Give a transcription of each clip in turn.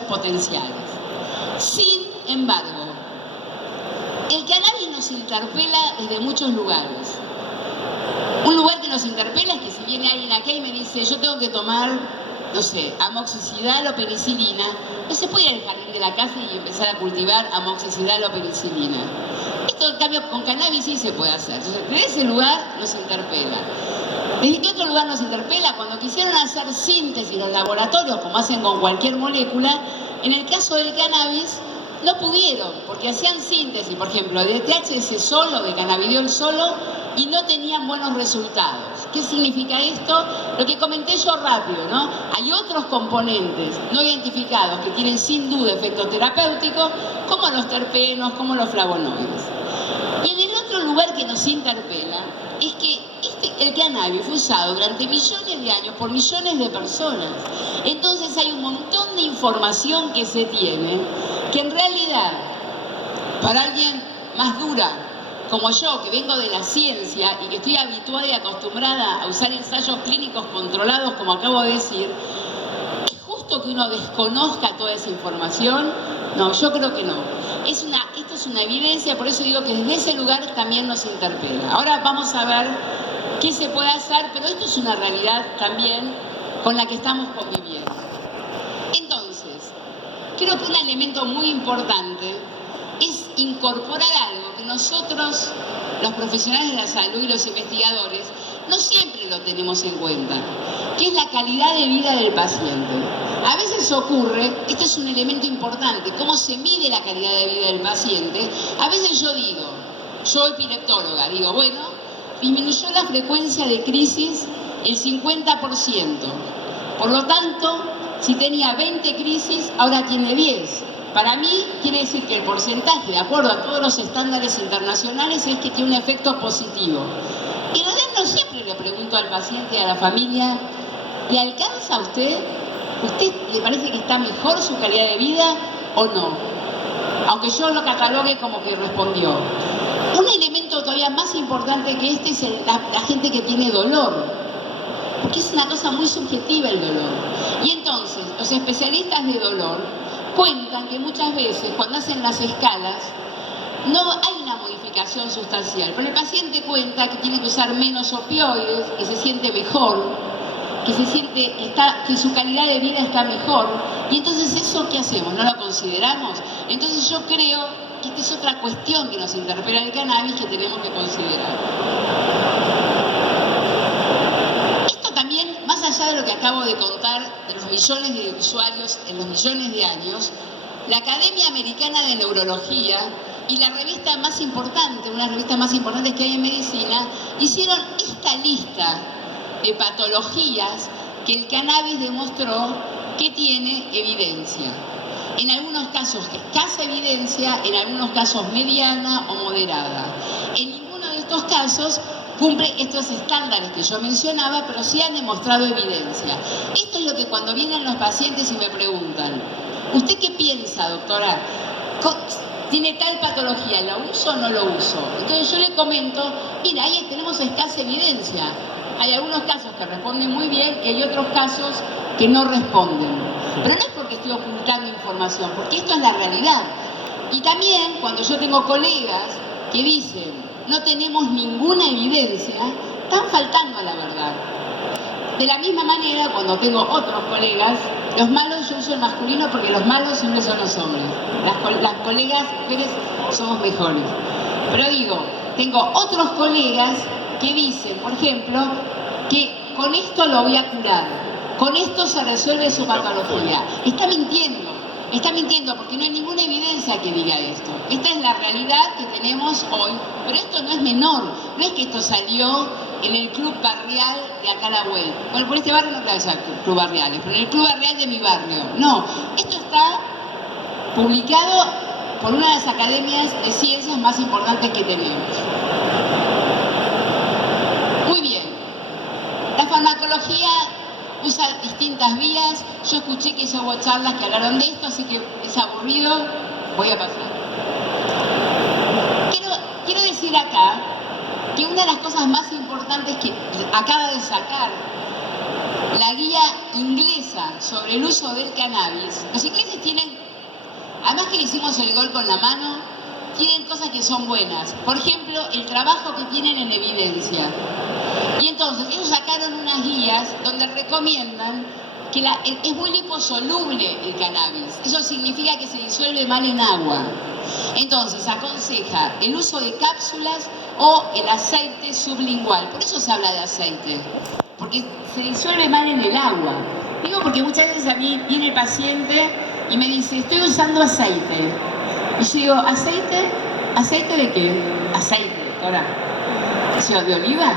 potenciales. Sin embargo, el cannabis nos interpela desde muchos lugares. Un lugar que nos interpela es que si viene alguien acá y me dice yo tengo que tomar, no sé, amoxicilina o penicilina, no se puede ir al jardín de la casa y empezar a cultivar amoxicilina o penicilina. Esto, en cambio, con cannabis sí se puede hacer. Entonces, desde ese lugar nos interpela. ¿Desde qué otro lugar nos interpela? Cuando quisieron hacer síntesis en los laboratorios, como hacen con cualquier molécula, en el caso del cannabis no pudieron, porque hacían síntesis, por ejemplo, de THC solo, de cannabidiol solo, y no tenían buenos resultados. ¿Qué significa esto? Lo que comenté yo rápido, ¿no? Hay otros componentes no identificados que tienen sin duda efecto terapéutico, como los terpenos, como los flavonoides. Y en el otro lugar que nos interpela es que el cannabis fue usado durante millones de años por millones de personas. Entonces hay un montón de información que se tiene que en realidad, para alguien más dura, como yo, que vengo de la ciencia y que estoy habituada y acostumbrada a usar ensayos clínicos controlados, como acabo de decir, ¿es justo que uno desconozca toda esa información? No, yo creo que no. Esto es una evidencia, por eso digo que desde ese lugar también nos interpela. Ahora vamos a ver qué se puede hacer, pero esto es una realidad también con la que estamos conviviendo. Entonces, creo que un elemento muy importante es incorporar algo que nosotros, los profesionales de la salud y los investigadores, no siempre lo tenemos en cuenta, que es la calidad de vida del paciente. A veces ocurre, este es un elemento importante, cómo se mide la calidad de vida del paciente. A veces yo digo, yo epileptóloga, digo, bueno, disminuyó la frecuencia de crisis el 50%. Por lo tanto, si tenía 20 crisis, ahora tiene 10. Para mí, quiere decir que el porcentaje, de acuerdo a todos los estándares internacionales, es que tiene un efecto positivo. Y en realidad no siempre le pregunto al paciente y a la familia, ¿le alcanza a usted? ¿Usted le parece que está mejor su calidad de vida o no? Aunque yo lo catalogue como que respondió. Un elemento todavía más importante que este es la gente que tiene dolor, porque es una cosa muy subjetiva el dolor. Y entonces, los especialistas de dolor cuentan que muchas veces, cuando hacen las escalas, no hay una modificación sustancial, pero el paciente cuenta que tiene que usar menos opioides, que se siente mejor, que se siente que su calidad de vida está mejor. Y entonces, ¿eso qué hacemos? ¿No lo consideramos? Entonces yo creo que esta es otra cuestión que nos interpela el cannabis que tenemos que considerar. Esto también, más allá de lo que acabo de contar, de los millones de usuarios en los millones de años, la Academia Americana de Neurología y la revista más importante, una de las revistas más importantes que hay en medicina, hicieron esta lista de patologías que el cannabis demostró que tiene evidencia. En algunos casos escasa evidencia, en algunos casos mediana o moderada. En ninguno de estos casos cumple estos estándares que yo mencionaba, pero sí han demostrado evidencia. Esto es lo que cuando vienen los pacientes y me preguntan, ¿usted qué piensa, doctora? ¿Tiene tal patología? ¿La uso o no lo uso? Entonces yo le comento, mira, ahí tenemos escasa evidencia. Hay algunos casos que responden muy bien y hay otros casos que no responden. Pero no es porque estoy ocultando información, porque esto es la realidad. Y también cuando yo tengo colegas que dicen no tenemos ninguna evidencia, están faltando a la verdad. De la misma manera, cuando tengo otros colegas, los malos, yo uso el masculino porque los malos siempre son los hombres. Las colegas mujeres somos mejores. Pero digo, tengo otros colegas que dicen, por ejemplo, que con esto lo voy a curar, con esto se resuelve su patología. Está mintiendo porque no hay ninguna evidencia que diga esto. Esta es la realidad que tenemos hoy, pero esto no es menor, no es que esto salió en el club barrial de acá a la vuelta. Bueno, por este barrio no creo que haya club barriales, pero en el club barrial de mi barrio. No, esto está publicado por una de las academias de ciencias más importantes que tenemos. Muy bien. La farmacología usa distintas vías. Yo escuché que hubo charlas que hablaron de esto, así que es aburrido. Voy a pasar. Quiero decir acá que una de las cosas más importantes que acaba de sacar la guía inglesa sobre el uso del cannabis, los ingleses tienen además que le hicimos el gol con la mano, tienen cosas que son buenas. Por ejemplo, el trabajo que tienen en evidencia. Y entonces ellos sacaron unas guías donde recomiendan que es muy liposoluble el cannabis. Eso significa que se disuelve mal en agua. Entonces aconseja el uso de cápsulas o el aceite sublingual. Por eso se habla de aceite, porque se disuelve mal en el agua. Digo porque muchas veces a mí viene el paciente y me dice, estoy usando aceite. Y yo digo, ¿aceite? ¿Aceite de qué? Aceite, doctora. Digo, ¿de oliva?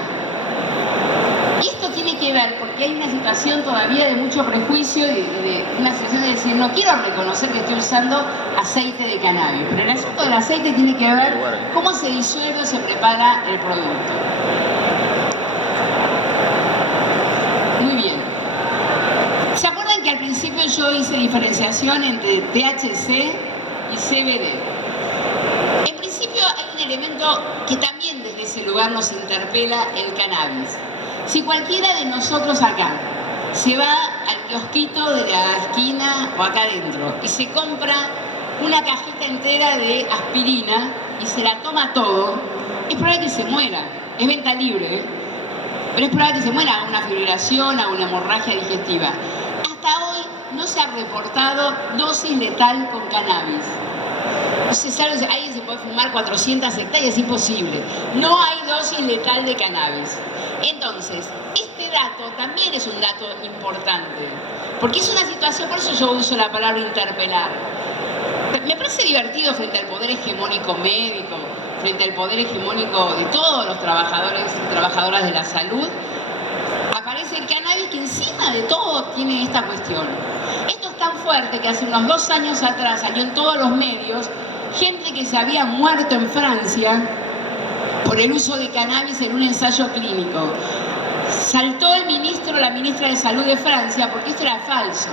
Y esto tiene que ver porque hay una situación todavía de mucho prejuicio y de una situación de decir, no quiero reconocer que estoy usando aceite de cannabis. Pero el asunto del aceite tiene que ver cómo se disuelve o se prepara el producto. Muy bien. ¿Se acuerdan que al principio yo hice diferenciación entre THC y CBD? En principio hay un elemento que también desde ese lugar nos interpela, el cannabis. Si cualquiera de nosotros acá se va al kiosquito de la esquina o acá adentro y se compra una cajita entera de aspirina y se la toma todo, es probable que se muera. Es venta libre, ¿eh? Pero es probable que se muera a una fibrilación, a una hemorragia digestiva. Hasta hoy no se ha reportado dosis letal con cannabis. No se sabe si alguien se puede fumar 400 hectáreas, es imposible. No hay dosis letal de cannabis. Entonces, este dato también es un dato importante, porque es una situación, por eso yo uso la palabra interpelar. Me parece divertido frente al poder hegemónico médico, frente al poder hegemónico de todos los trabajadores y trabajadoras de la salud, aparece el cannabis que encima de todo tiene esta cuestión. Esto es tan fuerte que hace unos 2 años atrás salió en todos los medios gente que se había muerto en Francia por el uso de cannabis en un ensayo clínico. Saltó el ministro o la ministra de Salud de Francia porque esto era falso.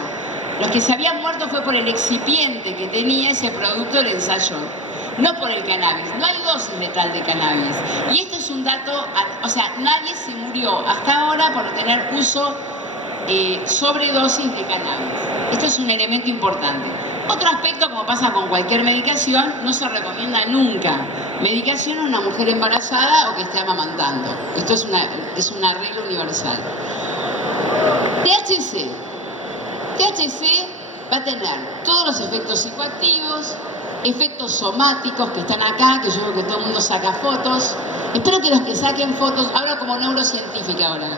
Los que se habían muerto fue por el excipiente que tenía ese producto del ensayo, no por el cannabis. No hay dosis letal de cannabis. Y esto es un dato, o sea, nadie se murió hasta ahora por tener uso sobredosis de cannabis. Esto es un elemento importante. Otro aspecto, como pasa con cualquier medicación, no se recomienda nunca medicación a una mujer embarazada o que esté amamantando. Esto es una regla universal. THC va a tener todos los efectos psicoactivos, efectos somáticos que están acá, que yo creo que todo el mundo saca fotos. Espero que los que saquen fotos, hablo como neurocientífica ahora,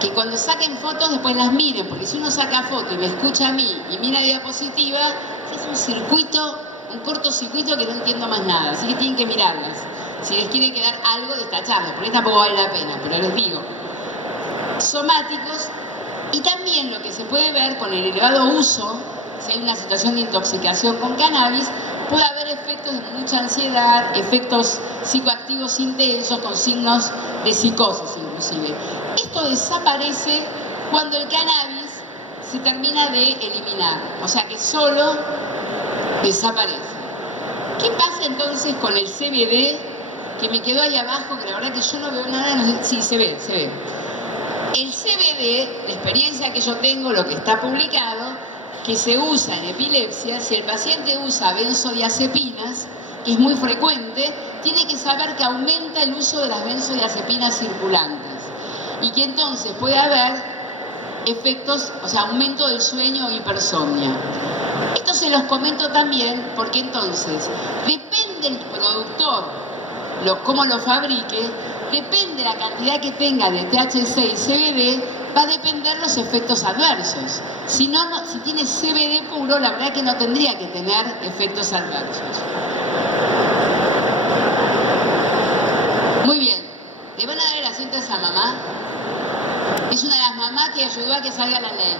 que cuando saquen fotos después las miren, porque si uno saca foto y me escucha a mí y mira diapositiva, es un circuito, un cortocircuito que no entiendo más nada, así que tienen que mirarlas. Si les quiere quedar algo de esta charla, porque tampoco vale la pena, pero les digo, somáticos, y también lo que se puede ver con el elevado uso, si hay una situación de intoxicación con cannabis, puede haber efectos de mucha ansiedad, efectos psicoactivos intensos con signos de psicosis inclusive. Esto desaparece cuando el cannabis se termina de eliminar, o sea que solo desaparece. ¿Qué pasa entonces con el CBD? Que me quedó ahí abajo, que la verdad que yo no veo nada, no sé, sí, se ve. El CBD, la experiencia que yo tengo, lo que está publicado, que se usa en epilepsia, si el paciente usa benzodiazepinas, que es muy frecuente, tiene que saber que aumenta el uso de las benzodiazepinas circulantes y que entonces puede haber efectos, o sea, aumento del sueño o hipersomnia. Esto se los comento también porque entonces depende del productor, cómo lo fabrique, depende de la cantidad que tenga de THC y CBD, va a depender los efectos adversos. Si tiene CBD puro, la verdad que no tendría que tener efectos adversos. Muy bien. ¿Le van a dar el asiento a esa mamá? Es una de las mamás que ayudó a que salga la ley.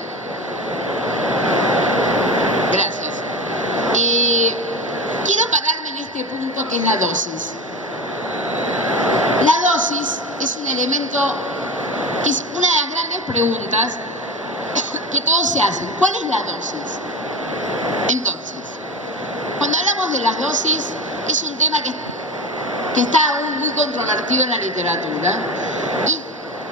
Gracias. Quiero pararme en este punto que es la dosis. La dosis es un elemento que es una de las grandes preguntas que todos se hacen. ¿Cuál es la dosis? Entonces, cuando hablamos de las dosis, es un tema que está aún muy controvertido en la literatura.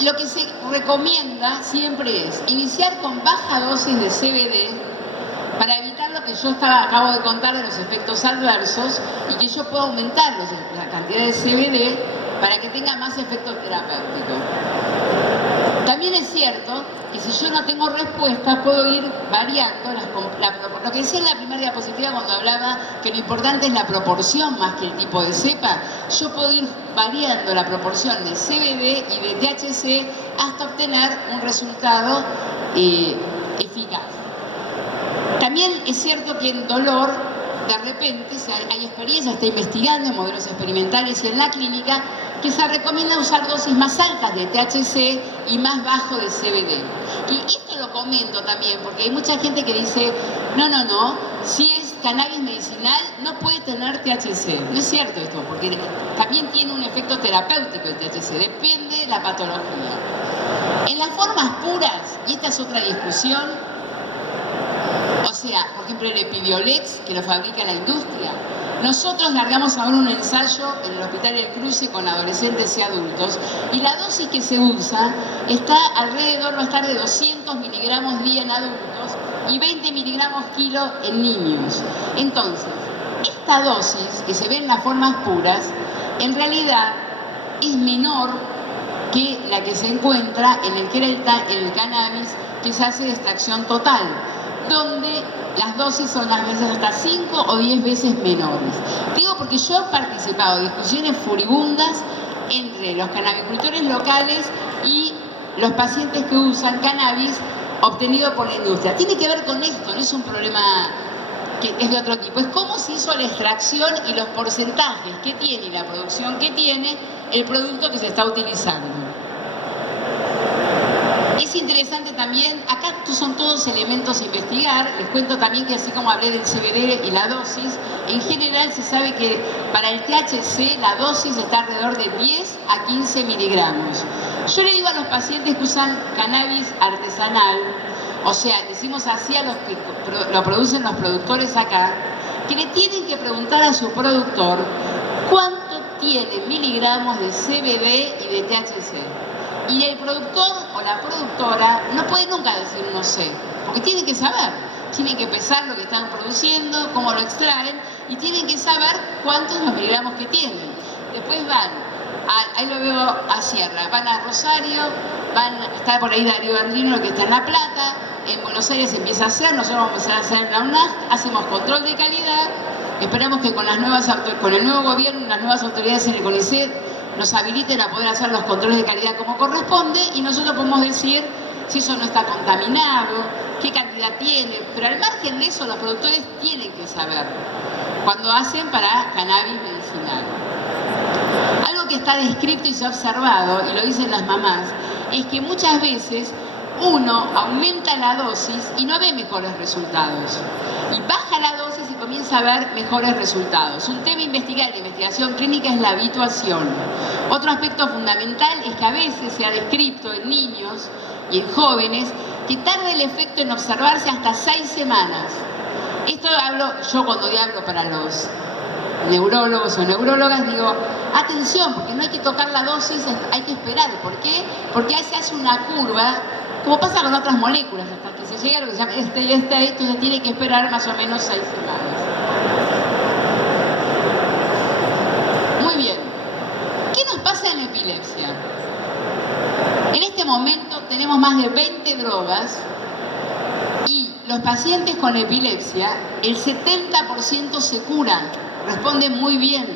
Y lo que se recomienda siempre es iniciar con baja dosis de CBD para evitar lo que yo acabo de contar de los efectos adversos y que yo puedo aumentar la cantidad de CBD para que tenga más efecto terapéutico. También es cierto que si yo no tengo respuesta, puedo ir variando lo que decía en la primera diapositiva cuando hablaba que lo importante es la proporción más que el tipo de cepa. Yo puedo ir variando la proporción de CBD y de THC hasta obtener un resultado eficaz. También es cierto que el dolor, de repente, hay experiencias, está investigando en modelos experimentales y en la clínica, que se recomienda usar dosis más altas de THC y más bajo de CBD. Y esto lo comento también, porque hay mucha gente que dice, no, si es cannabis medicinal no puede tener THC. No es cierto esto, porque también tiene un efecto terapéutico el THC, depende de la patología. En las formas puras, y esta es otra discusión, o sea, por ejemplo el Epidiolex, que lo fabrica la industria, nosotros largamos ahora un ensayo en el Hospital El Cruce con adolescentes y adultos y la dosis que se usa está alrededor, va a estar de 200 miligramos día en adultos y 20 miligramos kilo en niños. Entonces, esta dosis que se ve en las formas puras, en realidad es menor que la que se encuentra en el cannabis que se hace de extracción total, donde las dosis son a veces hasta 5 o 10 veces menores. Digo porque yo he participado en discusiones furibundas entre los cannabicultores locales y los pacientes que usan cannabis obtenido por la industria. Tiene que ver con esto, no es un problema que es de otro tipo. Es cómo se hizo la extracción y los porcentajes que tiene y la producción que tiene el producto que se está utilizando. Es interesante también, acá son todos elementos a investigar. Les cuento también que así como hablé del CBD y la dosis, en general se sabe que para el THC la dosis está alrededor de 10 a 15 miligramos. Yo le digo a los pacientes que usan cannabis artesanal, o sea, decimos así a los que lo producen los productores acá, que le tienen que preguntar a su productor cuánto tiene miligramos de CBD y de THC. Y el productor o la productora no puede nunca decir no sé, porque tienen que saber, tienen que pesar lo que están produciendo, cómo lo extraen y tienen que saber cuántos los miligramos que tienen. Después van, ahí lo veo a Sierra, van a Rosario, está por ahí Darío Andrino que está en La Plata, en Buenos Aires se empieza a hacer, nosotros vamos a empezar a hacer en la UNAG, hacemos control de calidad, esperamos que con el nuevo gobierno y las nuevas autoridades en el CONICET nos habiliten a poder hacer los controles de calidad como corresponde y nosotros podemos decir si eso no está contaminado, qué cantidad tiene, pero al margen de eso los productores tienen que saber cuando hacen para cannabis medicinal. Algo que está descrito y se ha observado, y lo dicen las mamás, es que muchas veces uno aumenta la dosis y no ve mejores resultados. Y baja la dosis y comienza a ver mejores resultados. Un tema a investigar en investigación clínica es la habituación. Otro aspecto fundamental es que a veces se ha descrito en niños y en jóvenes que tarda el efecto en observarse hasta 6 semanas. Esto hablo yo cuando hablo para los neurólogos o neurólogas, digo, atención, porque no hay que tocar la dosis, hay que esperar. ¿Por qué? Porque ahí se hace una curva, como pasa con otras moléculas, hasta que se llega a lo que se llama esto se tiene que esperar más o menos 6 semanas. Muy bien. ¿Qué nos pasa en epilepsia? En este momento tenemos más de 20 drogas y los pacientes con epilepsia, el 70% se curan, responden muy bien,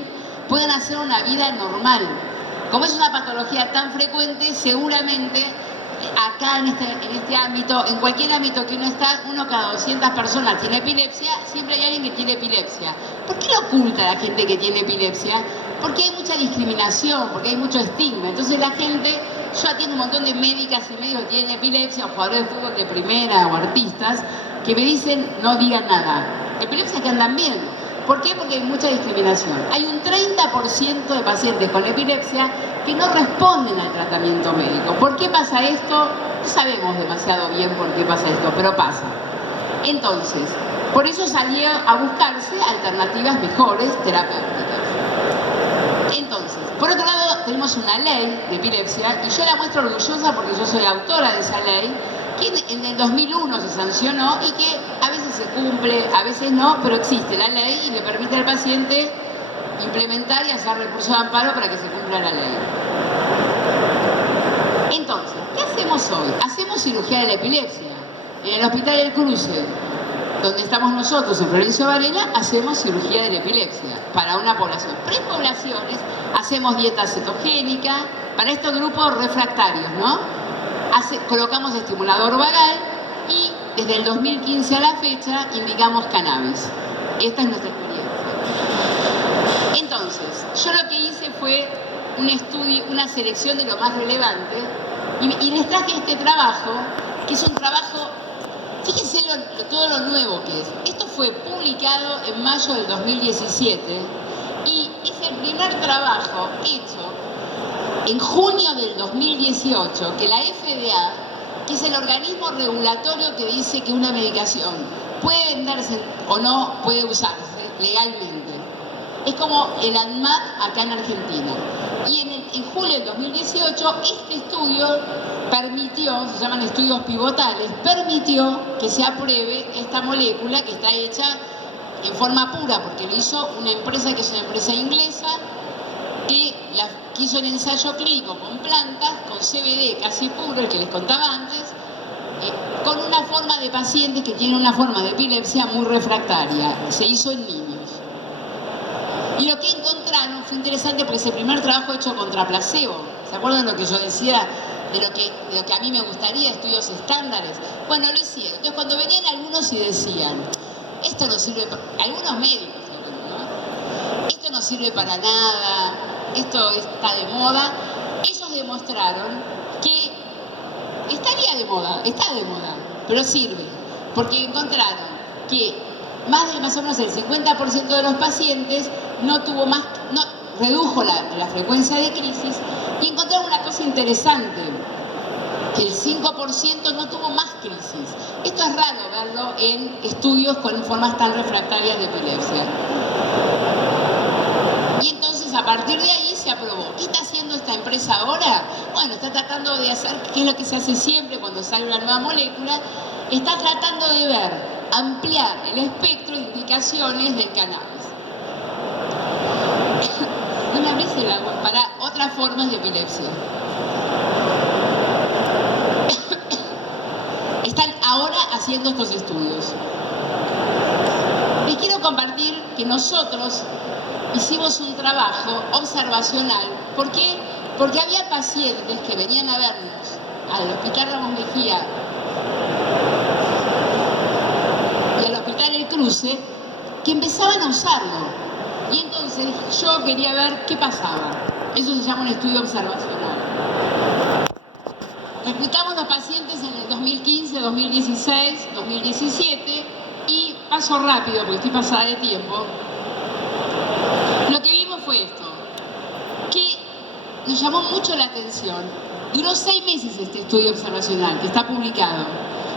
pueden hacer una vida normal. Como es una patología tan frecuente, seguramente acá en este ámbito, en cualquier ámbito que uno está, uno cada 200 personas tiene epilepsia, siempre hay alguien que tiene epilepsia. ¿Por qué lo oculta la gente que tiene epilepsia? Porque hay mucha discriminación, porque hay mucho estigma. Entonces la gente, yo atiendo un montón de médicas y médicos que tienen epilepsia, o jugadores de fútbol de primera o artistas, que me dicen no digan nada. Epilepsia que andan bien. ¿Por qué? Porque hay mucha discriminación. Hay un 30% de pacientes con epilepsia que no responden al tratamiento médico. ¿Por qué pasa esto? No sabemos demasiado bien por qué pasa esto, pero pasa. Entonces, por eso salió a buscarse alternativas mejores terapéuticas. Entonces, por otro lado, tenemos una ley de epilepsia y yo la muestro orgullosa porque yo soy autora de esa ley, que en el 2001 se sancionó y que a veces se cumple, a veces no, pero existe la ley y le permite al paciente implementar y hacer recurso de amparo para que se cumpla la ley. Entonces, ¿qué hacemos hoy? Hacemos cirugía de la epilepsia. En el Hospital El Cruce, donde estamos nosotros, en Florencio Varela, hacemos cirugía de la epilepsia para una población. Prepoblaciones, hacemos dieta cetogénica, para estos grupos refractarios, ¿no? Colocamos estimulador vagal y desde el 2015 a la fecha indicamos cannabis. Esta es nuestra experiencia. Entonces, yo lo que hice fue un estudio, una selección de lo más relevante y les traje este trabajo, que es un trabajo, fíjense todo lo nuevo que es. Esto fue publicado en mayo del 2017 y es el primer trabajo hecho en junio del 2018 que la FDA, que es el organismo regulatorio que dice que una medicación puede venderse o no puede usarse legalmente. Es como el ANMAT acá en Argentina. Y en julio del 2018 este estudio permitió, se llaman estudios pivotales, permitió que se apruebe esta molécula que está hecha en forma pura, porque lo hizo una empresa que es una empresa inglesa, que hizo el ensayo clínico con plantas, con CBD casi puro, el que les contaba antes, con una forma de pacientes que tienen una forma de epilepsia muy refractaria. Se hizo en niños. Y lo que encontraron fue interesante porque es el primer trabajo hecho contra placebo. ¿Se acuerdan lo que yo decía de lo que a mí me gustaría, estudios estándares? Bueno, lo hicieron. Entonces cuando venían algunos y decían, esto no sirve para... Algunos médicos, ¿no? Esto no sirve para nada, esto está de moda. Ellos demostraron que estaría de moda, está de moda, pero sirve. Porque encontraron que más o menos el 50% de los pacientes redujo la frecuencia de crisis, y encontraron una cosa interesante, que el 5% no tuvo más crisis. Esto es raro verlo en estudios con formas tan refractarias de epilepsia. Y entonces a partir de ahí se aprobó. ¿Qué está haciendo esta empresa ahora? Bueno, está tratando de hacer, ¿qué es lo que se hace siempre cuando sale una nueva molécula? Está tratando de ampliar el espectro de indicaciones del cannabis. No me abrís el agua, para otras formas de epilepsia. Están ahora haciendo estos estudios. Les quiero compartir que nosotros hicimos un trabajo observacional. ¿Por qué? Porque había pacientes que venían a vernos al Hospital Ramos Mejía y al Hospital El Cruce, que empezaban a usarlo. Y entonces yo quería ver qué pasaba. Eso se llama un estudio observacional. Reclutamos los pacientes en el 2015, 2016, 2017 y paso rápido porque estoy pasada de tiempo. Lo que vimos fue esto, que nos llamó mucho la atención. Duró 6 meses este estudio observacional, que está publicado.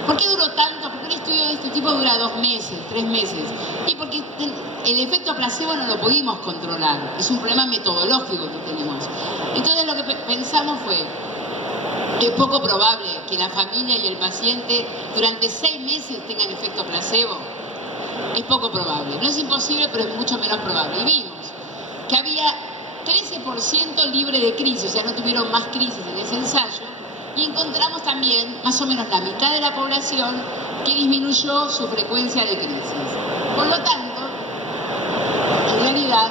¿Por qué duró tanto? Porque un estudio de este tipo dura 2 meses, 3 meses. Y porque el efecto placebo no lo pudimos controlar. Es un problema metodológico que tenemos. Entonces lo que pensamos fue, es poco probable que la familia y el paciente durante 6 meses tengan efecto placebo. Es poco probable. No es imposible, pero es mucho menos probable. Y vimos que había 13% libre de crisis, o sea, no tuvieron más crisis en ese ensayo. Y encontramos también más o menos la mitad de la población que disminuyó su frecuencia de crisis. Por lo tanto, en realidad,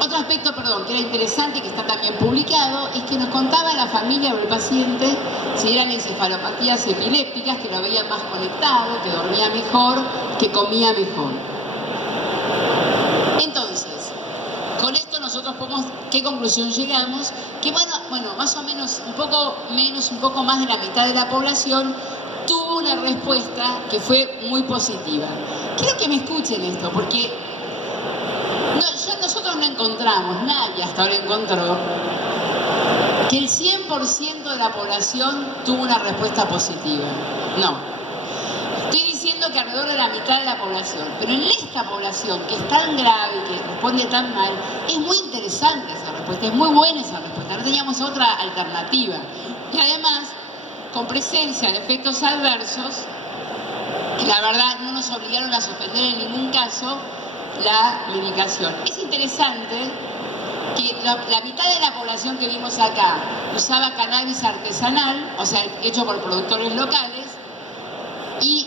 otro aspecto, que era interesante y que está también publicado, es que nos contaba la familia o el paciente si eran encefalopatías epilépticas, que lo veían más conectado, que dormía mejor, que comía mejor. Entonces, con esto nosotros podemos, ¿qué conclusión llegamos? Que bueno, más o menos, un poco más de la mitad de la población tuvo una respuesta que fue muy positiva. Quiero que me escuchen esto, porque nosotros no encontramos, nadie hasta ahora encontró, que el 100% de la población tuvo una respuesta positiva. No. Estoy diciendo que alrededor de la mitad de la población, pero en esta población que es tan grave, que responde tan mal, es muy interesante esa respuesta, es muy buena esa respuesta, no teníamos otra alternativa. Y además, con presencia de efectos adversos, que la verdad no nos obligaron a suspender en ningún caso la medicación. Es interesante que la mitad de la población que vimos acá usaba cannabis artesanal, o sea, hecho por productores locales, y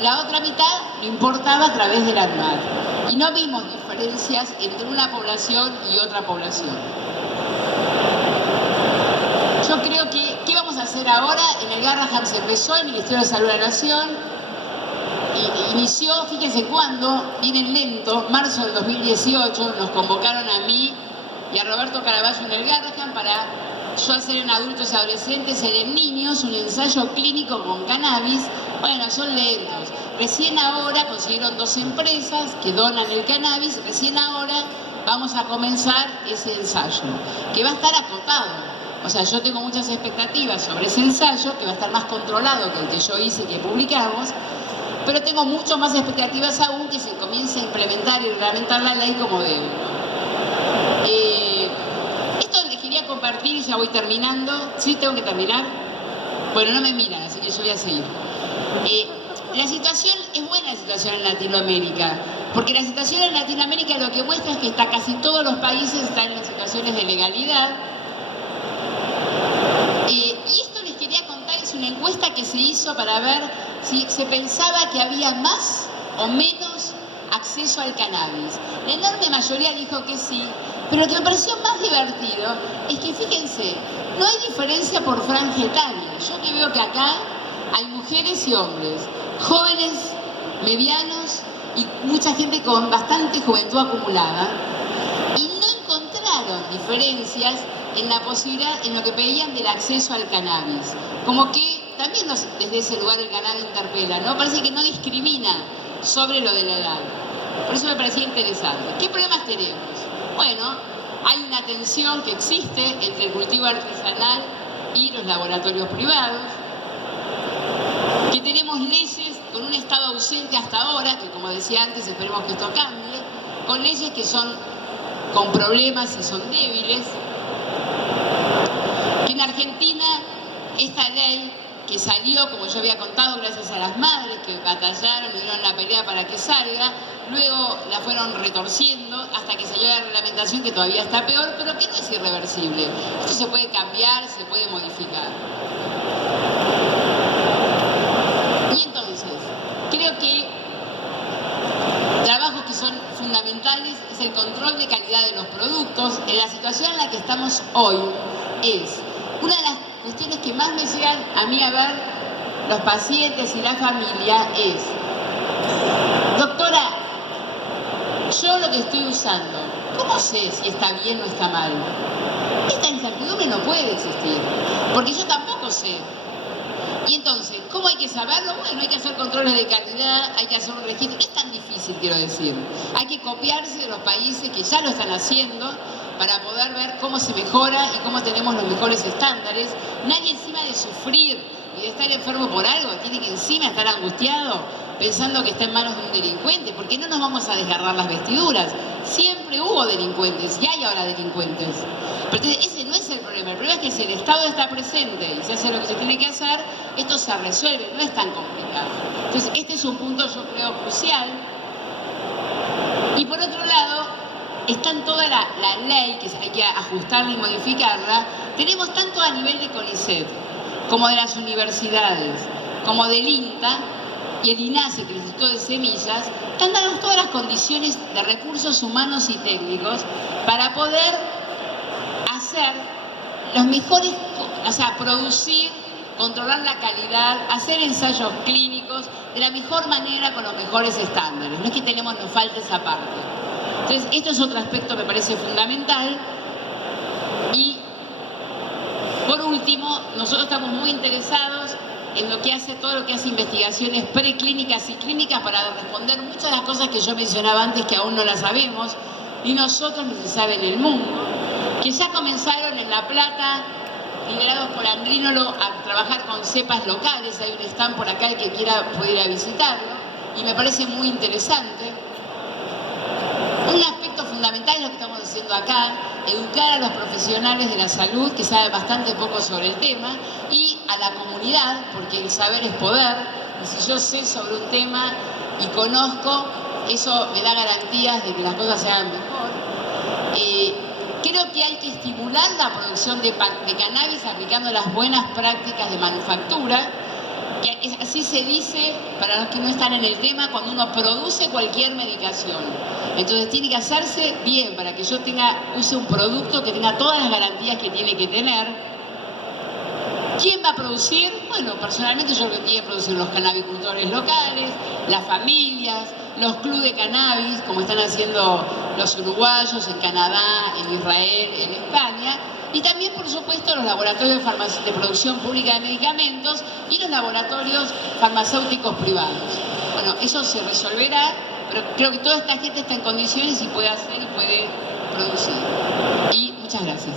la otra mitad lo importaba a través del ANMAT. Y no vimos diferencias entre una población y otra población. Yo creo que, ¿qué vamos a hacer ahora? En el Garrahan se empezó, el Ministerio de Salud de la Nación inició, fíjense cuándo, vienen lento, marzo del 2018, nos convocaron a mí y a Roberto Caraballo en el Garrahan para yo hacer en adultos y adolescentes, en niños, un ensayo clínico con cannabis. Bueno, son lentos. Recién ahora consiguieron 2 empresas que donan el cannabis, recién ahora vamos a comenzar ese ensayo, que va a estar acotado. O sea, yo tengo muchas expectativas sobre ese ensayo, que va a estar más controlado que el que yo hice y que publicamos, pero tengo mucho más expectativas aún que se comience a implementar y reglamentar la ley como debe, ¿no? Esto les quería compartir y ya voy terminando. ¿Sí tengo que terminar? Bueno, no me miran, así que yo voy a seguir. La situación, es buena la situación en Latinoamérica, porque la situación en Latinoamérica lo que muestra es que casi todos los países están en situaciones de legalidad. Y esto les quería contar, es una encuesta que se hizo para ver si se pensaba que había más o menos acceso al cannabis. La enorme mayoría dijo que sí, pero lo que me pareció más divertido es que, fíjense, no hay diferencia por franja etaria. Yo que veo que acá hay mujeres y hombres, jóvenes, medianos y mucha gente con bastante juventud acumulada, y no encontraron diferencias en la posibilidad, en lo que pedían del acceso al cannabis. Como que también desde ese lugar el cannabis interpela, ¿no? Parece que no discrimina sobre lo de la edad. Por eso me parecía interesante. ¿Qué problemas tenemos? Bueno, hay una tensión que existe entre el cultivo artesanal y los laboratorios privados, que tenemos leyes con un Estado ausente hasta ahora, que como decía antes, esperemos que esto cambie, con leyes que son con problemas y son débiles, que en Argentina esta ley que salió, como yo había contado, gracias a las madres que batallaron y dieron la pelea para que salga, luego la fueron retorciendo hasta que salió la reglamentación, que todavía está peor, pero que no es irreversible. Esto se puede cambiar, se puede modificar. Y entonces, creo que trabajos que son fundamentales es el control de calidad de los productos. En la situación en la que estamos hoy, es una de las cuestiones que más me llegan a mí a ver los pacientes y la familia es: doctora, yo lo que estoy usando, ¿cómo sé si está bien o está mal? Esta incertidumbre no puede existir, porque yo tampoco sé. Y entonces, ¿cómo hay que saberlo? Bueno, hay que hacer controles de calidad, hay que hacer un registro. No es tan difícil, quiero decir. Hay que copiarse de los países que ya lo están haciendo para poder ver cómo se mejora y cómo tenemos los mejores estándares. Nadie, encima de sufrir y de estar enfermo por algo, tiene que encima estar angustiado pensando que está en manos de un delincuente, porque no nos vamos a desgarrar las vestiduras. Siempre hubo delincuentes y hay ahora delincuentes. Pero entonces, ese no es el problema. El problema es que si el Estado está presente y se hace lo que se tiene que hacer, esto se resuelve, no es tan complicado. Entonces, este es un punto, yo creo, crucial. Y por otro lado, está en toda la ley, que hay que ajustarla y modificarla. Tenemos tanto a nivel de CONICET, como de las universidades, como del INTA, y el INASE, que el Instituto de Semillas, están dadas todas las condiciones de recursos humanos y técnicos para poder hacer los mejores, o sea, producir, controlar la calidad, hacer ensayos clínicos de la mejor manera con los mejores estándares. No es que nos falte esa parte. Entonces, esto es otro aspecto que me parece fundamental. Y, por último, nosotros estamos muy interesados en lo que hace, todo lo que hace investigaciones preclínicas y clínicas para responder muchas de las cosas que yo mencionaba antes, que aún no las sabemos, ni nosotros ni se sabe en el mundo, que ya comenzaron en La Plata, liderados por Andrínolo, a trabajar con cepas locales. Hay un stand por acá, el que quiera puede ir a visitarlo, y me parece muy interesante. Un aspecto fundamental fundamental es lo que estamos haciendo acá, educar a los profesionales de la salud que saben bastante poco sobre el tema y a la comunidad, porque el saber es poder, y si yo sé sobre un tema y conozco, eso me da garantías de que las cosas se hagan mejor. Creo que hay que estimular la producción de cannabis aplicando las buenas prácticas de manufactura, que así se dice, para los que no están en el tema, cuando uno produce cualquier medicación. Entonces tiene que hacerse bien para que yo use un producto que tenga todas las garantías que tiene que tener. ¿Quién va a producir? Bueno, personalmente yo creo que tienen que producir los cannabicultores locales, las familias, los clubes de cannabis, como están haciendo los uruguayos en Canadá, en Israel, en España, y también, por supuesto, los laboratorios de producción pública de medicamentos y los laboratorios farmacéuticos privados. Bueno, eso se resolverá, pero creo que toda esta gente está en condiciones y puede hacer y puede producir. Y muchas gracias.